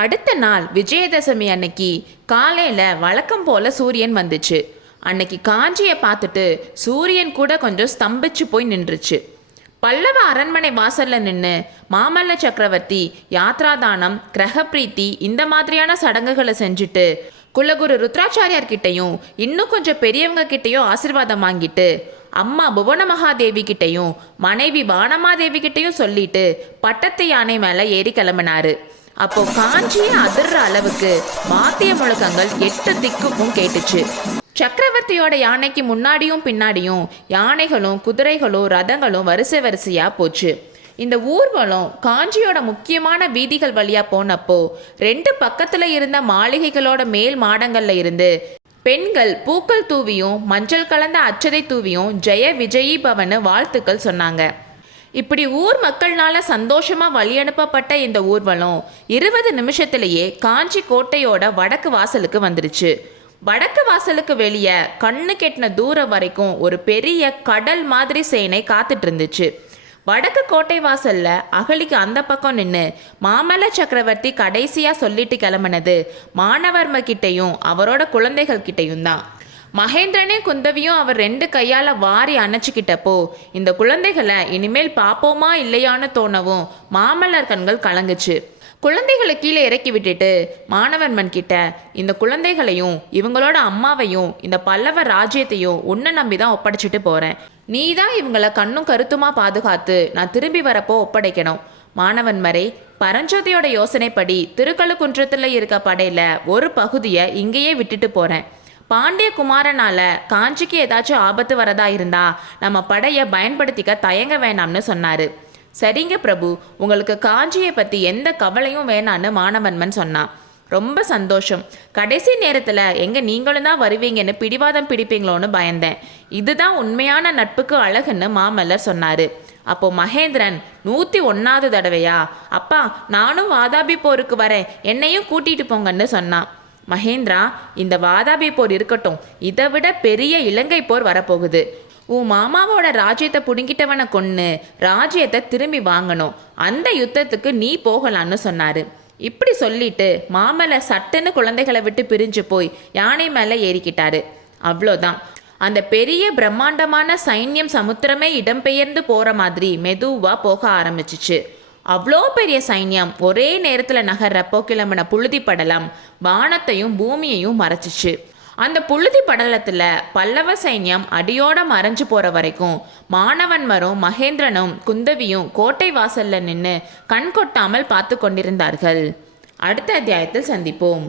அடுத்த நாள் விஜயதசமி அன்னைக்கு காலையில் வழக்கம் போல சூரியன் வந்துச்சு. அன்னைக்கு காஞ்சியை பார்த்துட்டு சூரியன் கூட கொஞ்சம் ஸ்தம்பிச்சு போய் நின்றுச்சு. பல்லவ அரண்மனை வாசலில் நின்று மாமல்ல சக்கரவர்த்தி யாத்ராதானம் கிரகப்பிரீத்தி இந்த மாதிரியான சடங்குகளை செஞ்சுட்டு குலகுரு ருத்ராச்சாரியார்கிட்டையும் இன்னும் கொஞ்சம் பெரியவங்க கிட்டேயும் ஆசீர்வாதம் வாங்கிட்டு அம்மா புவன மகாதேவி கிட்டையும் மனைவி வானமாதேவி கிட்டையும் சொல்லிட்டு பட்டத்து யானை மேலே ஏறி கிளம்பினாரு. அப்போ காஞ்சியே அதிர்ற அளவுக்கு வாத்திய முழக்கங்கள் எட்டு திக்குக்கும் கேட்டுச்சு. சக்கரவர்த்தியோட யானைக்கு முன்னாடியும் பின்னாடியும் யானைகளும் குதிரைகளும் ரதங்களும் வரிசை வரிசையா போச்சு. இந்த ஊர்வலம் காஞ்சியோட முக்கியமான வீதிகள் வழியா போனப்போ ரெண்டு பக்கத்துல இருந்த மாளிகைகளோட மேல் மாடங்கள்ல இருந்து பெண்கள் பூக்கள் தூவியும் மஞ்சள் கலந்த அச்சதை தூவியும் ஜெய விஜயி பவனு வாழ்த்துக்கள் சொன்னாங்க. இப்படி ஊர் மக்கள்னால சந்தோஷமா வழி அனுப்பப்பட்ட இந்த ஊர்வலம் இருபது நிமிஷத்திலேயே காஞ்சி கோட்டையோட வடக்கு வாசலுக்கு வந்துருச்சு. வடக்கு வாசலுக்கு வெளியே கண்ணு கெட்டின தூரம் வரைக்கும் ஒரு பெரிய கடல் மாதிரி சேனை காத்துட்டு இருந்துச்சு. வடக்கு கோட்டை வாசல்ல அகலிக்கு அந்த பக்கம் நின்று மாமல்ல சக்கரவர்த்தி கடைசியா சொல்லிட்டு கிளம்புனது மாணவர்ம கிட்டையும் அவரோட குழந்தைகள் கிட்டையும் தான் மகேந்திரனே குந்தவியும் அவர் ரெண்டு கையால் வாரி அணைச்சிக்கிட்டப்போ இந்த குழந்தைகளை இனிமேல் பாப்போமா இல்லையான்னு தோணவும் மாமல்லர் கண்கள் கலங்குச்சு. குழந்தைகளை கீழே இறக்கி விட்டுட்டு மாணவன்மன் கிட்ட இந்த குழந்தைகளையும் இவங்களோட அம்மாவையும் இந்த பல்லவ ராஜ்யத்தையும் உன்னை நம்பி தான் ஒப்படைச்சிட்டு போகிறேன் நீ தான் இவங்களை கண்ணும் கருத்துமா பாதுகாத்து நான் திரும்பி வரப்போ ஒப்படைக்கணும். மாணவன்மரே பரஞ்சோதியோட யோசனைப்படி திருக்கழுக்குன்றத்தில் இருக்க படையில் ஒரு பகுதியை இங்கேயே விட்டுட்டு போகிறேன் பாண்டிய குமாரனால காஞ்சிக்கு ஏதாச்சும் ஆபத்து வரதா இருந்தா நம்ம படையை பயன்படுத்திக்க தயங்க வேணாம்னு சொன்னாரு. சரிங்க பிரபு உங்களுக்கு காஞ்சியை பத்தி எந்த கவலையும் வேணான்னு மாணவன்மன் சொன்னான். ரொம்ப சந்தோஷம். கடைசி நேரத்தில் எங்க நீங்களும் தான் வருவீங்கன்னு பிடிவாதம் பிடிப்பீங்களோன்னு பயந்தேன். இதுதான் உண்மையான நட்புக்கு அழகுன்னு மாமல்லர் சொன்னாரு. அப்போ மகேந்திரன் நூற்றி ஒன்றாவது தடவையா? அப்பா நானும் வாதாபி போருக்கு வரேன். என்னையும் கூட்டிட்டு போங்கன்னு சொன்னான். மகேந்திரா இந்த வாதாபி போர் இருக்கட்டும். இதை விட பெரிய இலங்கை போர் வரப்போகுது. உன் மாமாவோட ராஜ்யத்தை புடுங்கிட்டவனை கொன்னு ராஜ்யத்தை திரும்பி வாங்கணும். அந்த யுத்தத்துக்கு நீ போகலான்னு சொன்னாரு. இப்படி சொல்லிட்டு மாமலை சட்டுன்னு குழந்தைகளை விட்டு பிரிஞ்சு போய் யானை மேலே ஏறிக்கிட்டாரு. அவ்வளோதான். அந்த பெரிய பிரம்மாண்டமான சைன்யம் சமுத்திரமே இடம்பெயர்ந்து போற மாதிரி மெதுவா போக ஆரம்பிச்சிச்சு. அவ்வளோ பெரிய சைன்யம். ஒரே நேரத்தில் நகர்றப்போ கிளம்பின புழுதி படலம் வானத்தையும் பூமியையும் மறைச்சிச்சு. அந்த புழுதி படலத்தில் பல்லவ சைன்யம் அடியோட மறைஞ்சு போகிற வரைக்கும் மாணவன்மரும் மகேந்திரனும் குந்தவியும் கோட்டை வாசல்ல நின்று கண் கொட்டாமல் பார்த்து கொண்டிருந்தார்கள். அடுத்த அத்தியாயத்தில் சந்திப்போம்.